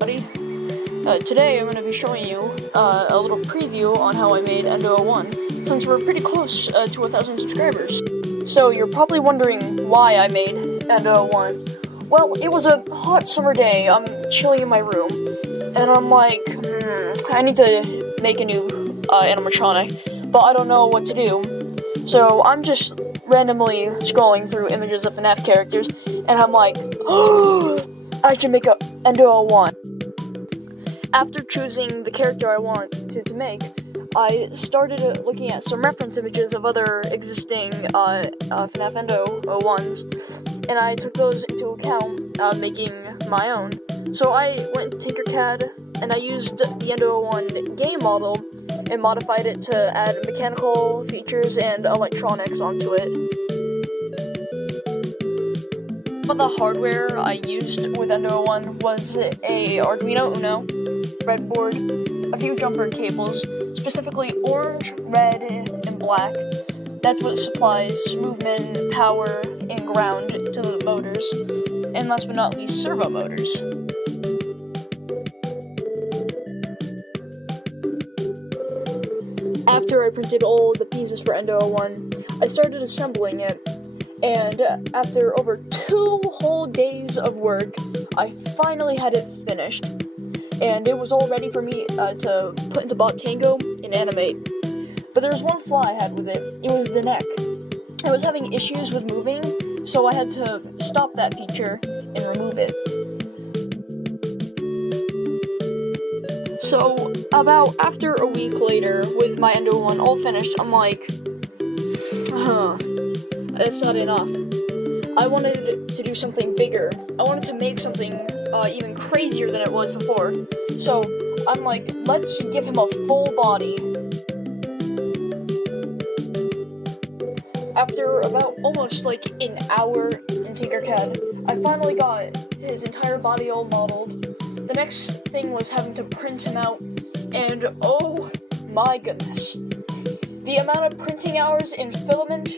Today I'm going to be showing you a little preview on how I made Endo 01, since we're pretty close to 1,000 subscribers. So you're probably wondering why I made Endo 01. Well, it was a hot summer day. I'm chilling in my room, and I'm like, I need to make a new animatronic, but I don't know what to do. So I'm just randomly scrolling through images of FNAF characters, and I'm like, I should make a Endo 01. After choosing the character I want to make, I started looking at some reference images of other existing FNAF Endo 01s, and I took those into account, making my own. So I went to Tinkercad, and I used the Endo 01 game model and modified it to add mechanical features and electronics onto it. But the hardware I used with Endo 01 was a Arduino Uno, breadboard, a few jumper cables, specifically orange, red, and black. That's what supplies movement, power, and ground to the motors, and last but not least, servo motors. After I printed all the pieces for Endo 01, I started assembling it, and after over 2 whole days of work, I finally had it finished, and it was all ready for me to put into Bot Tango and animate. But there was one flaw I had with it. It was the neck. I was having issues with moving, so I had to stop that feature and remove it. So, about after a week later, with my Endo 01 all finished, I'm like, that's not enough. I wanted to do something bigger. I wanted to make something even crazier than it was before. So, I'm like, let's give him a full body. After about almost like an hour in Tinkercad, I finally got his entire body all modeled. The next thing was having to print him out, and oh my goodness. The amount of printing hours in filament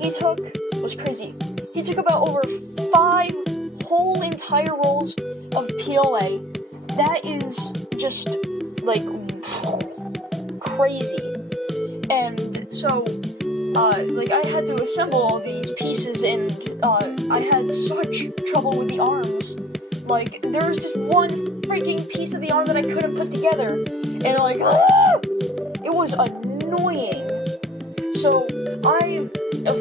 he took was crazy. He took about over 5 whole entire rolls of PLA. That is just, like, crazy. And so, I had to assemble all these pieces, and I had such trouble with the arms. Like, there was just one freaking piece of the arm that I couldn't put together, and it was annoying. So I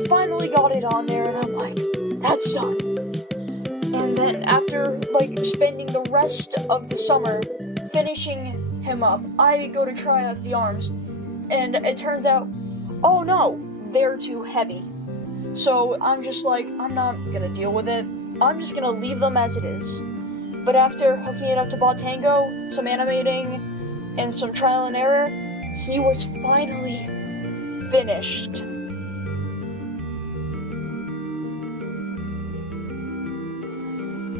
finally got it on there, and I'm like, that's done. And then after spending the rest of the summer finishing him up, I go to try out the arms, and it turns out, oh no, they're too heavy. So I'm just like, I'm not gonna deal with it. I'm just gonna leave them as it is. But after hooking it up to Bot Tango, some animating, and some trial and error, he was finally finished.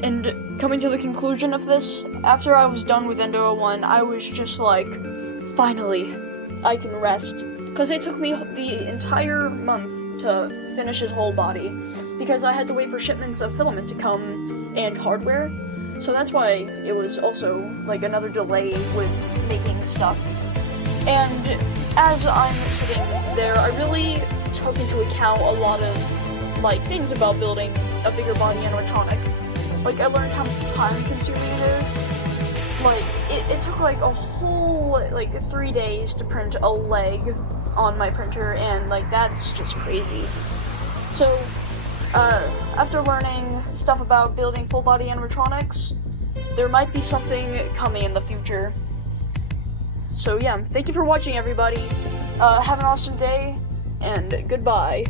And coming to the conclusion of this, after I was done with Endo 01, I was just like, finally, I can rest. Because it took me the entire month to finish his whole body, because I had to wait for shipments of filament to come and hardware. So that's why it was also another delay with making stuff. And as I'm sitting there, I really took into account a lot of things about building a bigger body animatronic. I learned how time consuming it is. It took a whole 3 days to print a leg on my printer, and that's just crazy. So after learning stuff about building full body animatronics, there might be something coming in the future. So yeah, thank you for watching, everybody. Have an awesome day, and goodbye.